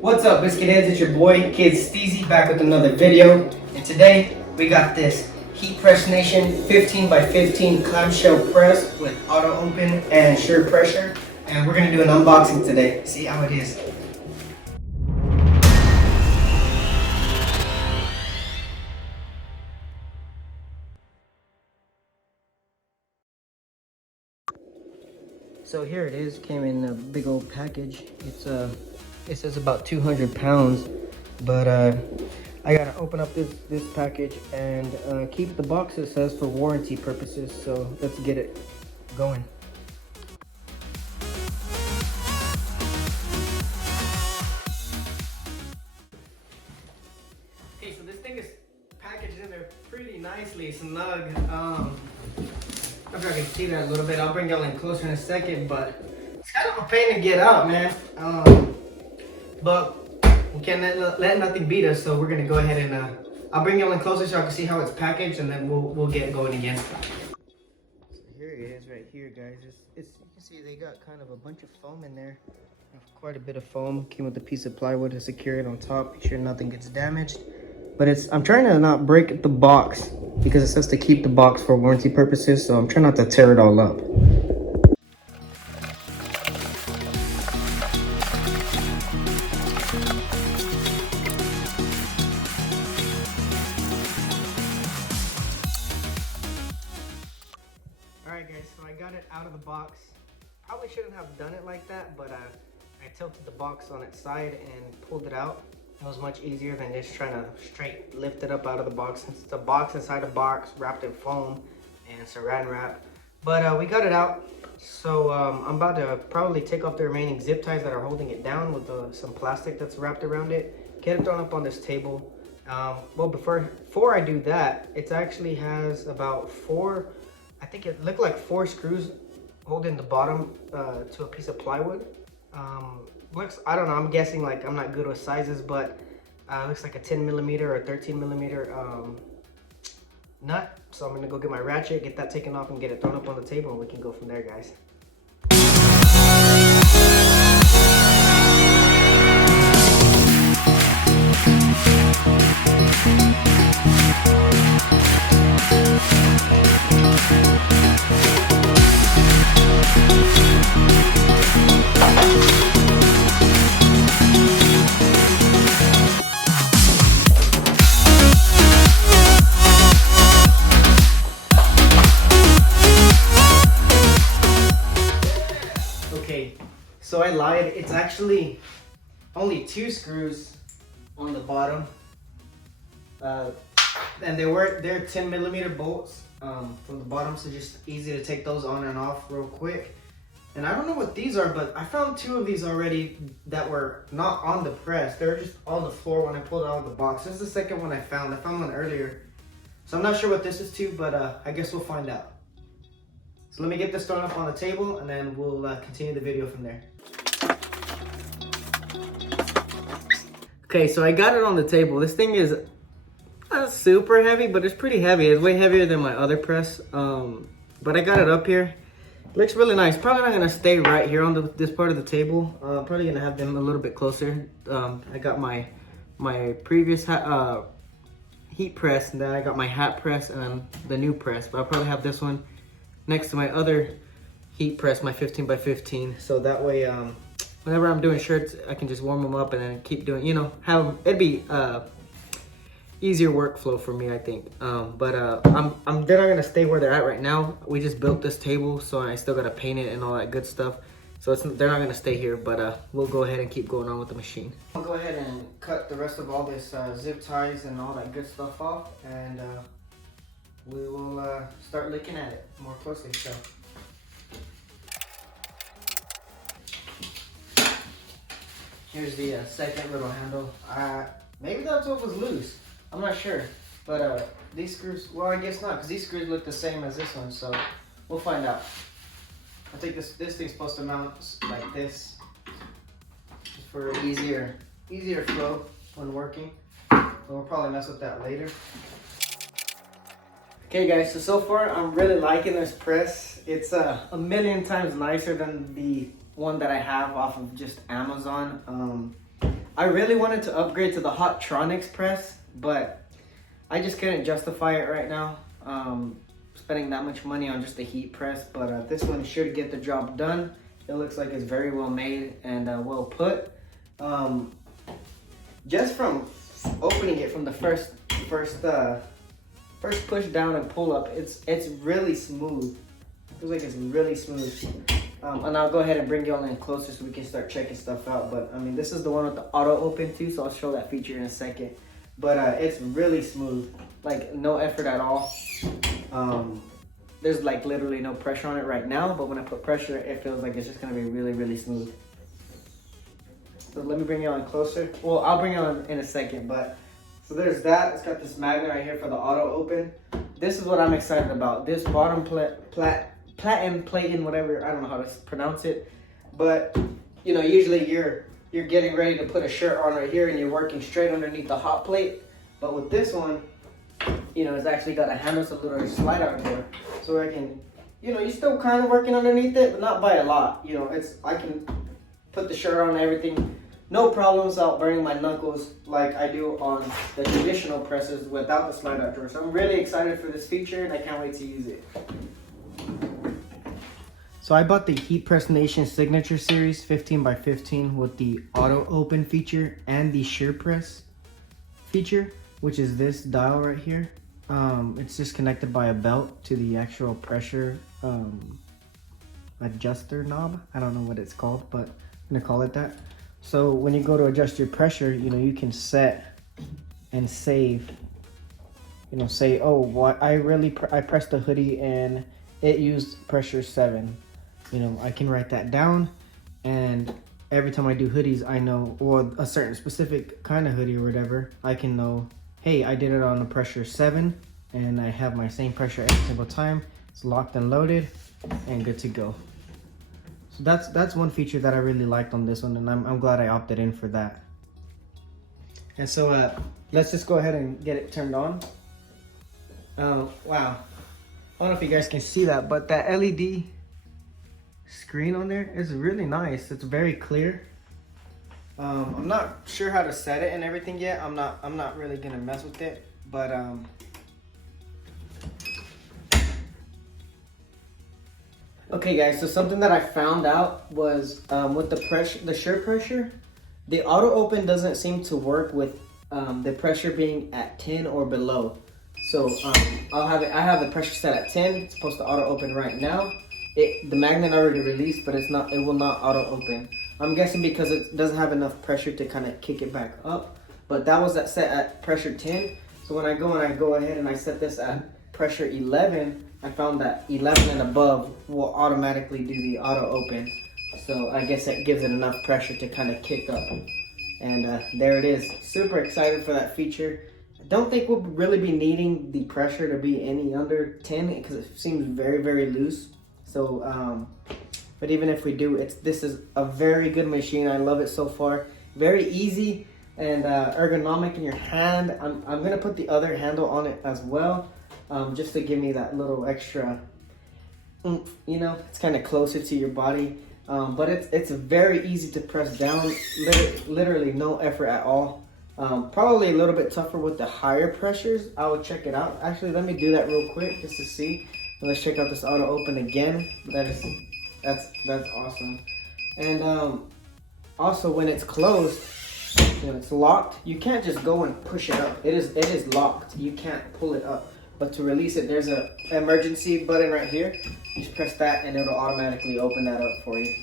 What's up, Biscuit Heads? It's your boy, Kid Steezy, back with another video. And today, we got this Heatpress Nation 15 by 15 clamshell press with auto open and sure pressure. And we're gonna do an unboxing today. See how it is. So here it is, came in a big old package. It says about 200 pounds, but I gotta open up this package and keep the box, it says, for warranty purposes. So let's get it going. Okay, so this thing is packaged in there pretty nicely, snug. I don't know if I can see that a little bit. I'll bring y'all in closer in a second, but it's kind of a pain to get out, man. But we can't let nothing beat us, so we're gonna go ahead and I'll bring y'all in closer so I can see how it's packaged, and then we'll get going again. So here it is, right here, guys. You can see they got kind of a bunch of foam in there. Quite a bit of foam. Came with a piece of plywood to secure it on top, make sure nothing gets damaged. But I'm trying to not break the box because it says to keep the box for warranty purposes, so I'm trying not to tear it all up. Alright guys, so I got it out of the box. Probably shouldn't have done it like that, but I tilted the box on its side and pulled it out. It was much easier than just trying to straight lift it up out of the box. It's a box inside a box wrapped in foam and saran wrap. But we got it out. So I'm about to probably take off the remaining zip ties that are holding it down with some plastic that's wrapped around it. Get it thrown up on this table. Well, before I do that, it actually has about I think it looked like 4 screws holding the bottom to a piece of plywood. I don't know, I'm guessing, like, I'm not good with sizes, but looks like a 10 millimeter or 13 millimeter nut. So I'm gonna go get my ratchet, get that taken off, and get it thrown up on the table, and we can go from there, guys. So I lied, it's actually only 2 screws on the bottom. And they're 10 millimeter bolts from the bottom, so just easy to take those on and off real quick. And I don't know what these are, but I found 2 of these already that were not on the press. They're just on the floor when I pulled it out of the box. This is the second one I found. I found one earlier. So I'm not sure what this is to, but I guess we'll find out. So let me get this thrown up on the table, and then we'll continue the video from there. Okay, so I got it on the table. This thing is not super heavy, but it's pretty heavy. It's way heavier than my other press. But I got it up here. It looks really nice. Probably not gonna stay right here on this part of the table. Probably gonna have them a little bit closer. I got my previous heat press, and then I got my hat press, and then the new press. But I'll probably have this one next to my other heat press, my 15 by 15. So that way, whenever I'm doing shirts, I can just warm them up and then keep doing, it'd be easier workflow for me, I think. They're not gonna stay where they're at right now. We just built this table, so I still gotta paint it and all that good stuff. So they're not gonna stay here, but we'll go ahead and keep going on with the machine. I'll go ahead and cut the rest of all this zip ties and all that good stuff off, and we will start looking at it more closely. So. Here's the second little handle. Maybe that's what was loose. I'm not sure. But these screws, well, I guess not, because these screws look the same as this one, so we'll find out. I think this thing's supposed to mount like this, just for easier flow when working. But we'll probably mess with that later. Okay guys, so far I'm really liking this press. It's a million times nicer than the one that I have off of just Amazon. I really wanted to upgrade to the Hotronics press, but I just couldn't justify it right now. Spending that much money on just a heat press, but this one should get the job done. It looks like it's very well made and well put. Just from opening it from the first push down and pull up, it's really smooth. It feels like it's really smooth. And I'll go ahead and bring y'all in closer so we can start checking stuff out. But I mean, this is the one with the auto open too, so I'll show that feature in a second. But it's really smooth, like no effort at all. There's like literally no pressure on it right now, but when I put pressure, it feels like it's just gonna be really, really smooth. So let me bring you on closer. Well, I'll bring you on in a second, but so there's that. It's got this magnet right here for the auto open. This is what I'm excited about. This bottom platen, whatever, I don't know how to pronounce it, but you know, usually you're getting ready to put a shirt on right here and you're working straight underneath the hot plate. But with this one, you know, it's actually got a handle, so a little slide out there, so I can, you know, you're still kind of working underneath it, but not by a lot. You know, I can put the shirt on and everything, no problems without burning my knuckles like I do on the traditional presses without the slide out drawer. So I'm really excited for this feature and I can't wait to use it. So I bought the Heatpress Nation Signature Series 15x15 with the auto open feature and the shear press feature, which is this dial right here. It's just connected by a belt to the actual pressure adjuster knob. I don't know what it's called, but I'm gonna call it that. So when you go to adjust your pressure, you know, you can set and save, you know, say, oh, what I pressed the hoodie and it used pressure 7. You know, I can write that down, and every time I do hoodies, I know, or a certain specific kind of hoodie or whatever, I can know, hey, I did it on a pressure 7 and I have my same pressure every single time. It's locked and loaded and good to go. So that's one feature that I really liked on this one, and I'm glad I opted in for that. And so let's just go ahead and get it turned on. Wow. I don't know if you guys can see that, but that LED screen on there is really nice. It's very clear. I'm not sure how to set it and everything yet. I'm not really gonna mess with it, but okay guys, so something that I found out was with the shear pressure, the auto open doesn't seem to work with the pressure being at 10 or below. So I have the pressure set at 10. It's supposed to auto open right now. The magnet already released, but it will not auto open. I'm guessing because it doesn't have enough pressure to kind of kick it back up. But that was set at pressure 10. So when I go ahead and I set this at pressure 11, I found that 11 and above will automatically do the auto open. So I guess that gives it enough pressure to kind of kick up. And there it is. Super excited for that feature. I don't think we'll really be needing the pressure to be any under 10 because it seems very, very loose. So, but even if we do, this is a very good machine. I love it so far. Very easy and ergonomic in your hand. I'm gonna put the other handle on it as well, just to give me that little extra oomph, you know, it's kind of closer to your body. But it's very easy to press down, literally no effort at all. Probably a little bit tougher with the higher pressures. I will check it out. Actually, let me do that real quick just to see. Let's check out this auto open again. That's awesome. And also when it's closed, when it's locked, you can't just go and push it up. It is locked. You can't pull it up. But to release it, there's an emergency button right here. You just press that and it'll automatically open that up for you.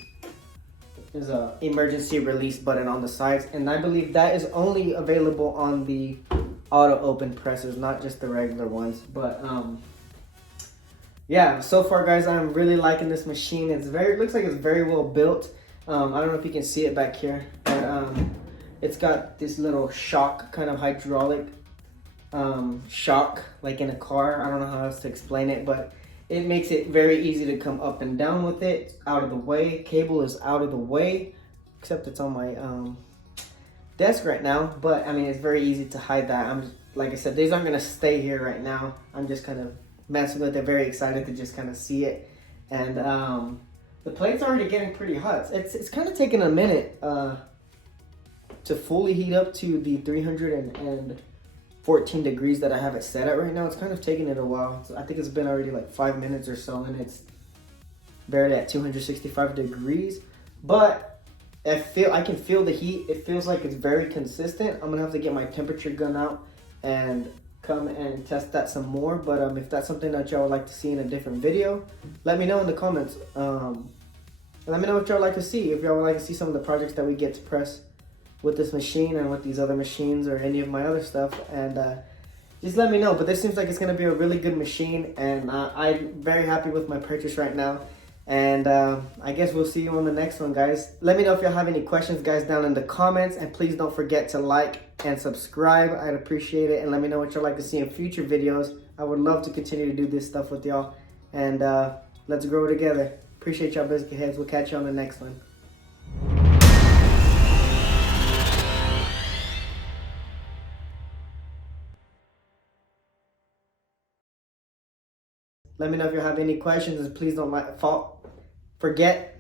There's an emergency release button on the sides, and I believe that is only available on the auto open presses, not just the regular ones. But yeah, so far guys, I'm really liking this machine. It looks like it's very well built. I don't know if you can see it back here, but it's got this little shock, kind of hydraulic shock, like in a car. I don't know how else to explain it, but it makes it very easy to come up and down with it. It's out of the way. Cable is out of the way, except it's on my desk right now. But I mean, it's very easy to hide that. Like I said, these aren't gonna stay here right now. I'm just kind of messing with it. Very excited to just kind of see it. And the plate's already getting pretty hot. It's kind of taking a minute to to fully heat up to the 314 degrees that I have it set at right now. It's kind of taking it a while. I think it's been already like 5 minutes or so, and it's barely at 265 degrees. But I can feel the heat. It feels like it's very consistent. I'm gonna have to get my temperature gun out and come and test that some more. But if that's something that y'all would like to see in a different video, let me know in the comments. Let me know what y'all like to see. If y'all would like to see some of the projects that we get to press with this machine and with these other machines or any of my other stuff, and just let me know. But this seems like it's gonna be a really good machine, and I'm very happy with my purchase right now. And I guess we'll see you on the next one, guys. Let me know if y'all have any questions, guys, down in the comments, and please don't forget to like and subscribe. I'd appreciate it. And let me know what y'all like to see in future videos. I would love to continue to do this stuff with y'all, and let's grow together. Appreciate y'all, biscuit heads. We'll catch you on the next one. Let me know if you have any questions, and please don't forget